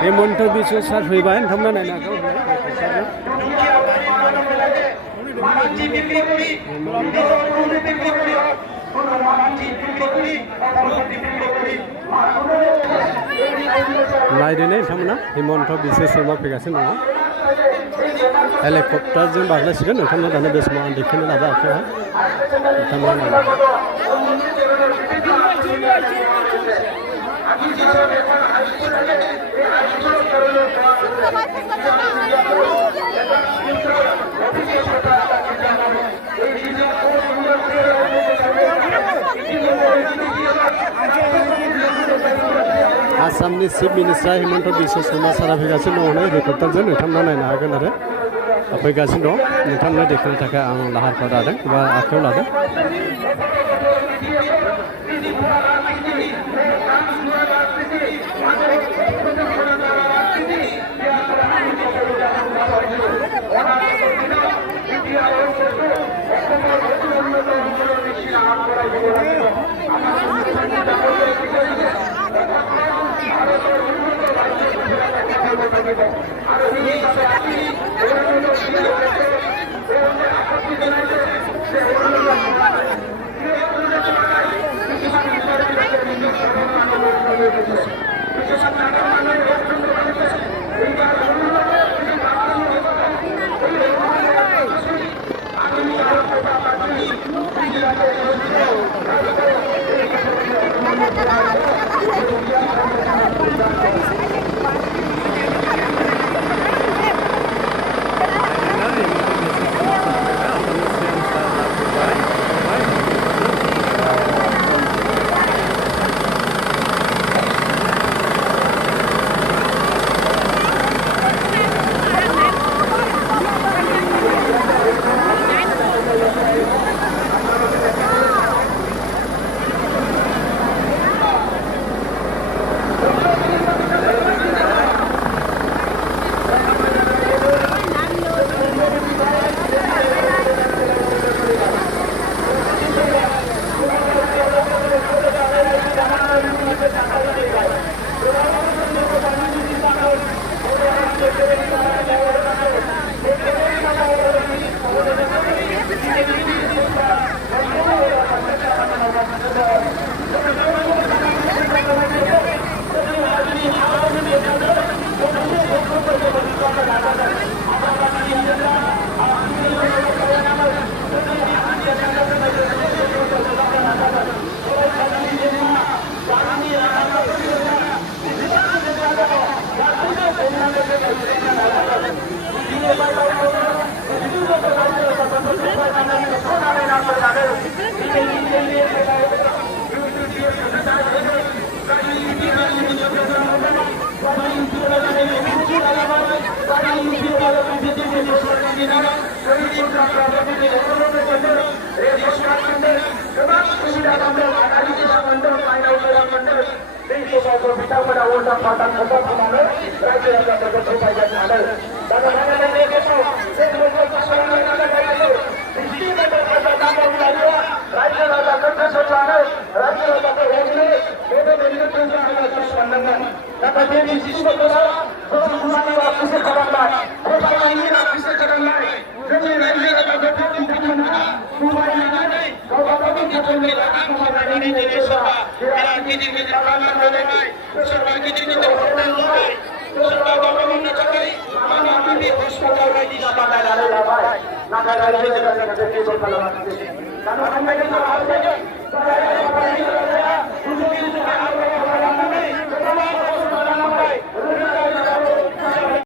हेमन्त बिश्व सार फैबाय नोंथांमोना नायनो हागौ नायदो नोंथांमोना हेमन्त बिश्व शर्मा फैगासिनो दङ हेलिकप्टारजों बारलायसिगोन नोंथांमोना दानो बे समाव आं देखायनो लाबाय आखायावहाय नोंथांमोना आसामनि चिफ मिनिस्टार हेमन्त बिश्व शर्मा सारा फैगासिनो दङ हेलिकप्टारजों नोंथांमोना नायनो हागोन आरो फैगासिनो दं नोंथांमोना देखायनो थाखाय आं लाहार फाहार लादों एबा आखायाव लादों नाथाय